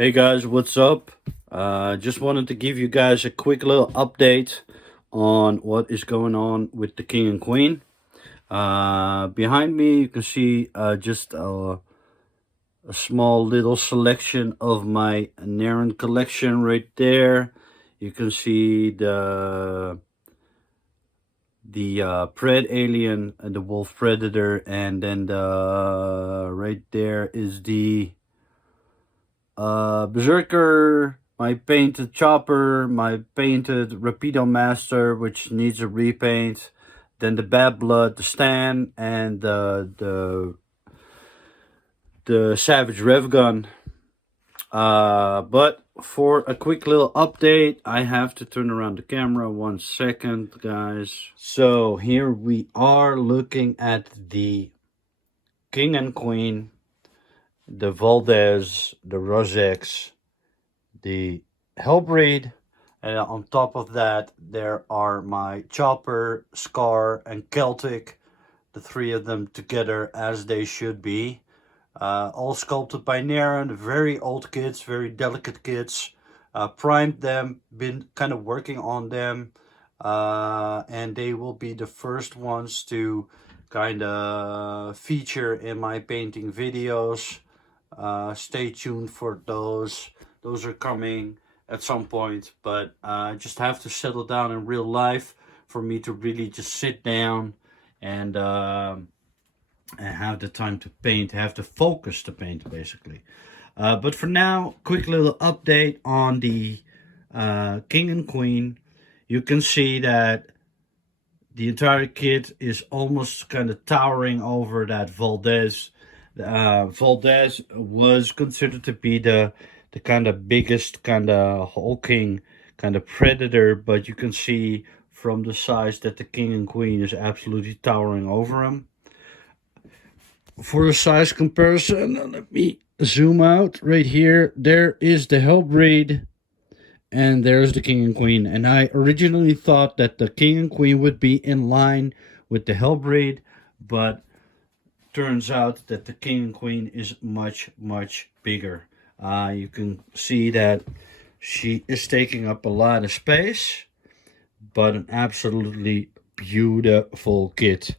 Hey guys, what's up? Just wanted to give you guys a quick little update on what is going on with the King and Queen. Behind me, you can see just a small little selection of my Narin collection right there. You can see the Pred Alien and the Wolf Predator, and then right there is the Berserker, my painted Chopper, my painted Rapido Master, which needs a repaint, then the Bad Blood, the Stan, and the Savage Rev Gun. But for a quick little update, I have to turn around the camera 1 second, guys. So here we are looking at the King and Queen, the Valdez, the Rosex, the Hellbreed, and on top of that there are my Chopper, Scar, and Celtic, the three of them together as they should be. All sculpted by Narin, very old kits, very delicate kits. Primed them, been kind of working on them, and they will be the first ones to kind of feature in my painting videos. Stay tuned for those. Those are coming at some point, but I just have to settle down in real life for me to really just sit down and have the time to paint, have the focus to paint, basically. But for now, quick little update on the King and Queen. You can see that the entire kit is almost kind of towering over that Valdez. Valdez was considered to be the kind of biggest kind of hulking kind of predator, but you can see from the size that the King and Queen is absolutely towering over him. For a size comparison, let me zoom out right here. There is the Hellbreed, and there's the King and Queen. And I originally thought that the King and Queen would be in line with the Hellbreed, but turns out that the King and Queen is much, much bigger. You can see that she is taking up a lot of space, but an absolutely beautiful kit.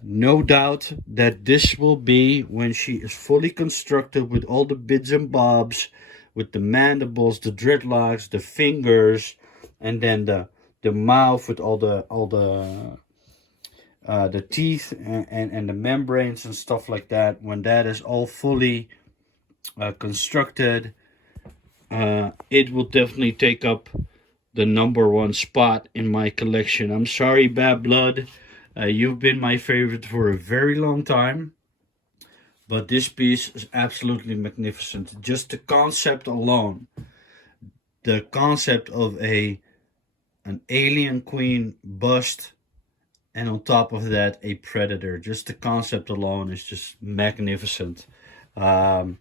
No doubt that this will be, when she is fully constructed with all the bits and bobs, with the mandibles, the dreadlocks, the fingers, and then the mouth with all the teeth and the membranes and stuff like that. When that is all fully constructed, it will definitely take up the #1 spot in my collection. I'm sorry, Bad Blood. You've been my favorite for a very long time, but this piece is absolutely magnificent. Just the concept alone, the concept of an alien queen bust, and on top of that a predator. Just the concept alone is just magnificent. I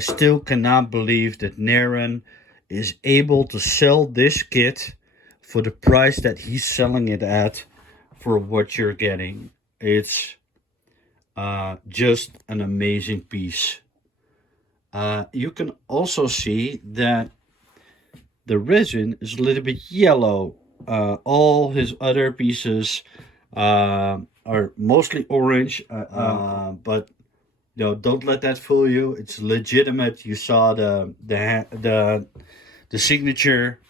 still cannot believe that Narin is able to sell this kit for the price that he's selling it at for what you're getting. It's just an amazing piece. You can also see that the resin is a little bit yellow. All his other pieces are mostly orange, but don't let that fool you. It's legitimate. You saw the signature,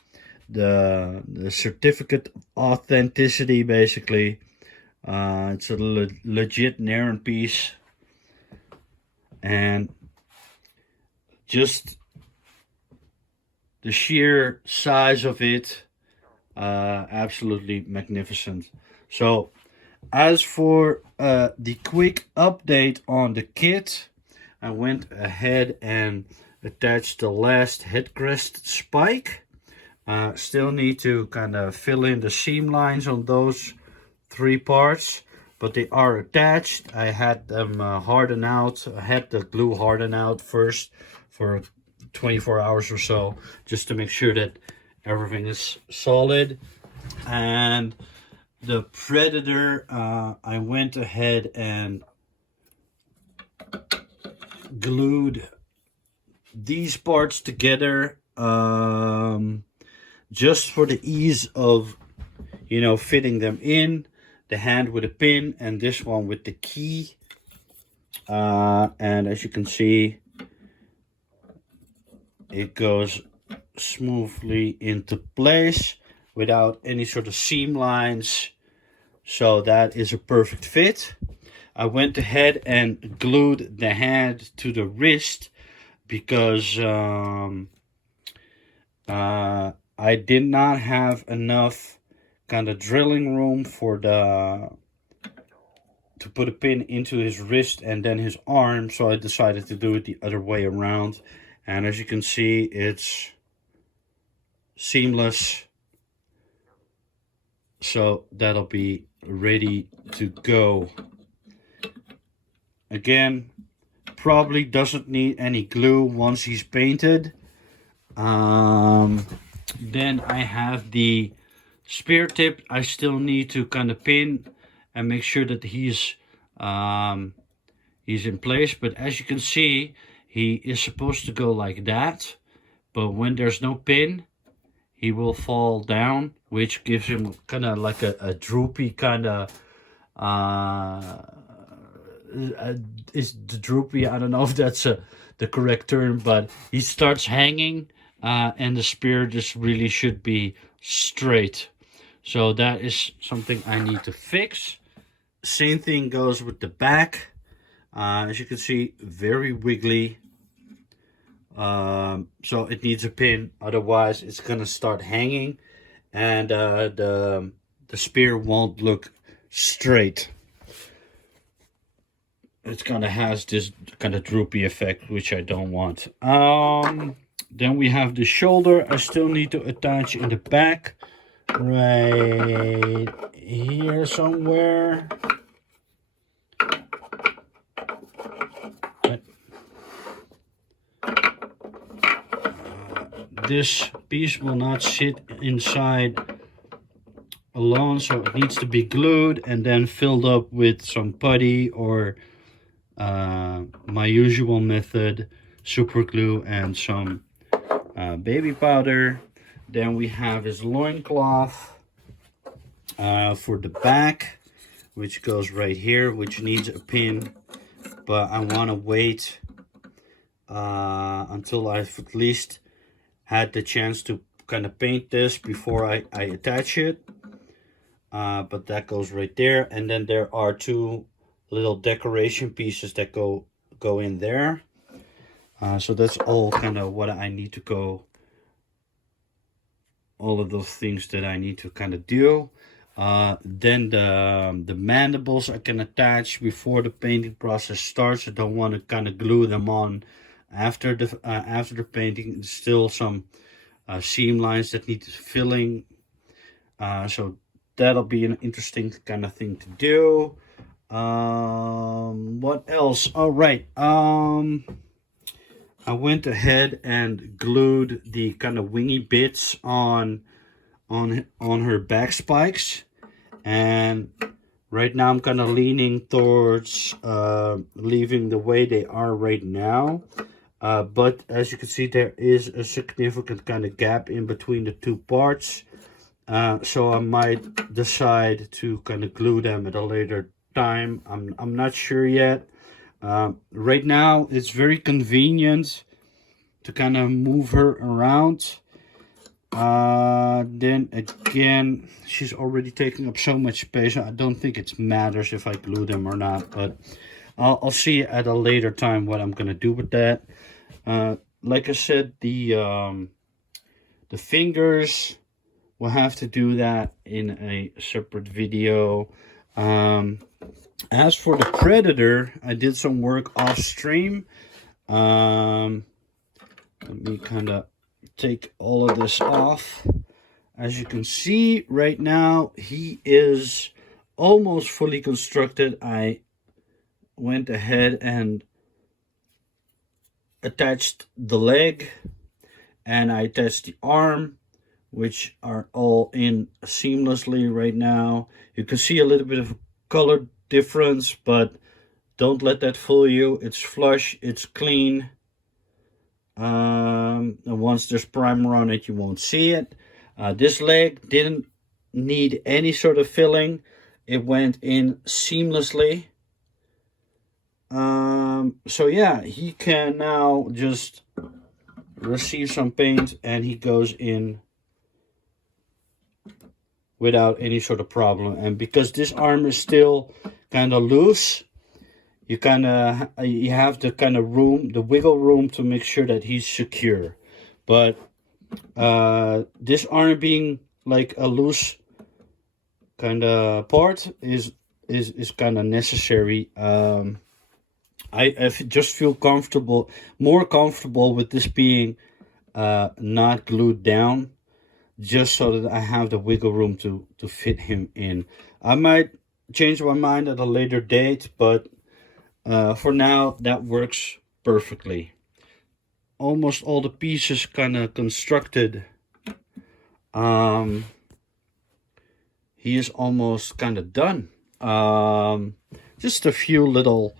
the certificate of authenticity, basically. It's a legit Narin piece, and just the sheer size of it, absolutely magnificent. So as for the quick update on the kit, I went ahead and attached the last headcrest spike. Still need to kind of fill in the seam lines on those 3 parts, but they are attached. I had them harden out. I had the glue harden out first for 24 hours or so, just to make sure that everything is solid. And the Predator, I went ahead and glued these parts together just for the ease of, you know, fitting them in. The hand with a pin and this one with the key. And as you can see, it goes smoothly into place without any sort of seam lines. So that is a perfect fit. I went ahead and glued the hand to the wrist because I did not have enough kind of drilling room for to put a pin into his wrist and then his arm, so I decided to do it the other way around. And as you can see, it's seamless, so that'll be ready to go. Again, probably doesn't need any glue once he's painted. Then I have the spear tip. I still need to kind of pin and make sure that he's in place. But as you can see, he is supposed to go like that. But when there's no pin, he will fall down, which gives him kind of like a droopy kind of is the droopy, I don't know if that's the correct term, but he starts hanging and the spear just really should be straight. So that is something I need to fix. Same thing goes with the back. As you can see, very wiggly. So it needs a pin, otherwise it's gonna start hanging and the spear won't look straight. It kind of has this kind of droopy effect, which I don't want. Then we have the shoulder. I still need to attach in the back, right here somewhere. This piece will not sit inside alone, so it needs to be glued and then filled up with some putty or my usual method, super glue and some baby powder. Then we have his loincloth for the back, which goes right here, which needs a pin, but I want to wait until I've at least had the chance to kind of paint this before I attach it. But that goes right there, and then there are two little decoration pieces that go in there. So that's all kind of what I need to go, all of those things that I need to kind of do. Then the mandibles I can attach before the painting process starts. I don't want to kind of glue them on after the painting. There's still some seam lines that need filling, so that'll be an interesting kind of thing to do. What else? All right, I went ahead and glued the kind of wingy bits on her back spikes, and right now I'm kind of leaning towards leaving the way they are right now. But as you can see, there is a significant kind of gap in between the two parts. So I might decide to kind of glue them at a later time. I'm not sure yet. Right now, it's very convenient to kind of move her around. Then again, she's already taking up so much space. I don't think it matters if I glue them or not, but I'll see at a later time what I'm gonna do with that. Like I said, the fingers, we'll have to do that in a separate video. As for the Predator, I did some work off stream. Let me kind of take all of this off. As you can see right now, he is almost fully constructed. I went ahead and attached the leg, and I attached the arm, which are all in seamlessly right now. You can see a little bit of color difference, but Don't let that fool you. It's flush, it's clean. And once there's primer on it, you won't see it. This leg didn't need any sort of filling. It went in seamlessly. So yeah, he can now just receive some paint and he goes in without any sort of problem. And because this arm is still kind of loose, you have the kind of room, the wiggle room, to make sure that he's secure. But this arm being like a loose kind of part is kind of necessary. I just feel comfortable, more comfortable with this being not glued down, just so that I have the wiggle room to fit him in. I might change my mind at a later date, but for now that works perfectly. Almost all the pieces kind of constructed. He is almost kind of done. Just a few little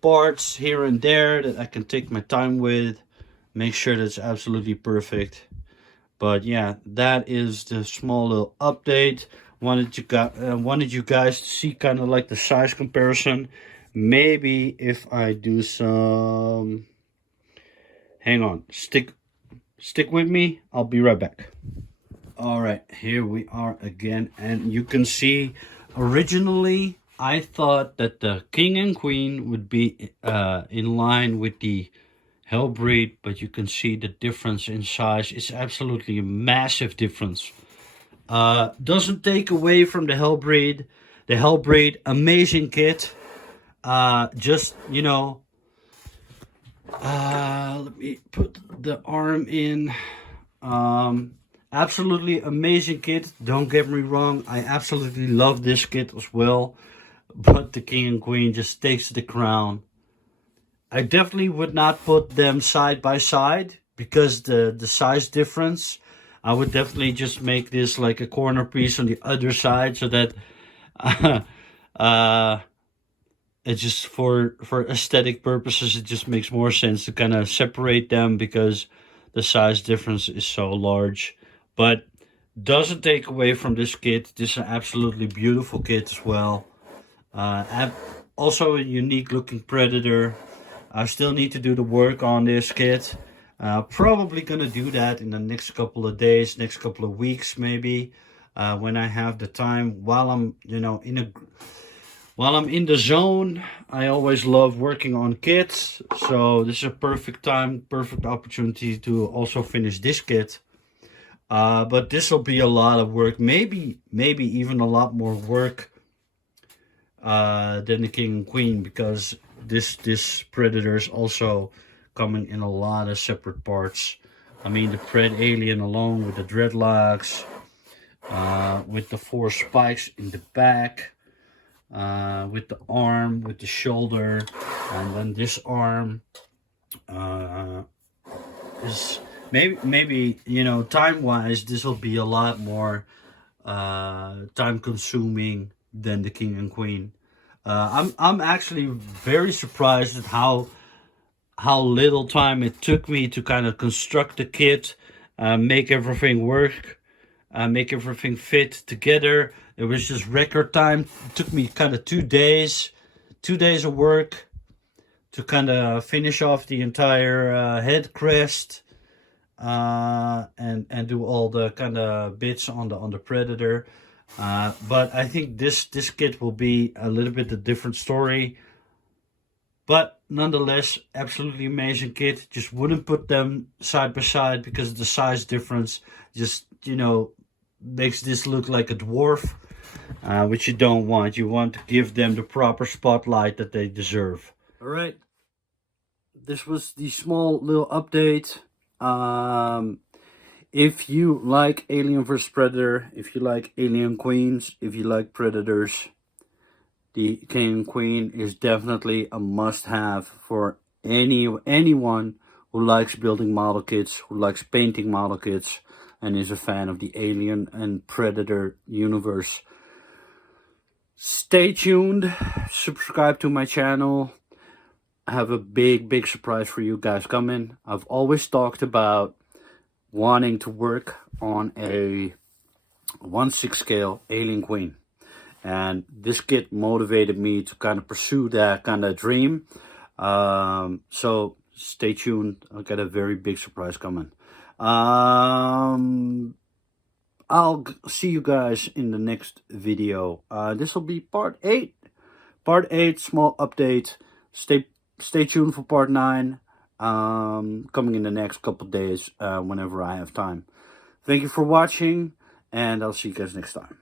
parts here and there that I can take my time with, make sure that's absolutely perfect. But yeah, that is the small little update. Wanted you guys to see kind of like the size comparison. Maybe if I do some, hang on, stick with me, I'll be right back. All right, here we are again, and you can see originally I thought that the King and Queen would be in line with the Hellbreed, but you can see the difference in size. It's absolutely a massive difference. Doesn't take away from the Hellbreed. The Hellbreed, amazing kit. Just, you know, let me put the arm in. Absolutely amazing kit. Don't get me wrong, I absolutely love this kit as well. But the King and Queen just takes the crown. I definitely would not put them side by side because the size difference. I would definitely just make this like a corner piece on the other side, so that it's just for aesthetic purposes, it just makes more sense to kind of separate them because the size difference is so large. But doesn't take away from this kit. This is an absolutely beautiful kit as well. Also a unique looking Predator. I still need to do the work on this kit. Probably gonna do that in the next couple of days, next couple of weeks maybe, when I have the time. While I'm, you know, while I'm in the zone, I always love working on kits. So this is a perfect time, perfect opportunity to also finish this kit. But this will be a lot of work, maybe even a lot more work than the King and Queen, because this Predator is also coming in a lot of separate parts. I mean, the Pred Alien alone with the dreadlocks, with the 4 spikes in the back, with the arm, with the shoulder, and then this arm is maybe you know, time-wise, this will be a lot more time-consuming than the King and Queen. I'm actually very surprised at how little time it took me to kind of construct the kit, make everything work, make everything fit together. It was just record time. It took me kind of 2 days of work to kind of finish off the entire head crest, and do all the kind of bits on the Predator. But I think this kit will be a little bit a different story. But nonetheless, absolutely amazing kit. Just wouldn't put them side by side because of the size difference. Just, you know, makes this look like a dwarf, which you don't want. You want to give them the proper spotlight that they deserve. All right. This was the small little update. If you like Alien vs Predator, if you like Alien Queens, if you like Predators, the King and Queen is definitely a must-have for anyone who likes building model kits, who likes painting model kits, and is a fan of the Alien and Predator universe. Stay tuned, subscribe to my channel. I have a big surprise for you guys coming. I've always talked about wanting to work on a 1/6 scale Alien Queen, and this kit motivated me to kind of pursue that kind of dream. So stay tuned. I'll get a very big surprise coming. I'll see you guys in the next video. This will be part 8. Part 8, small update. Stay tuned for part 9. Coming in the next couple days, whenever I have time. Thank you for watching, and I'll see you guys next time.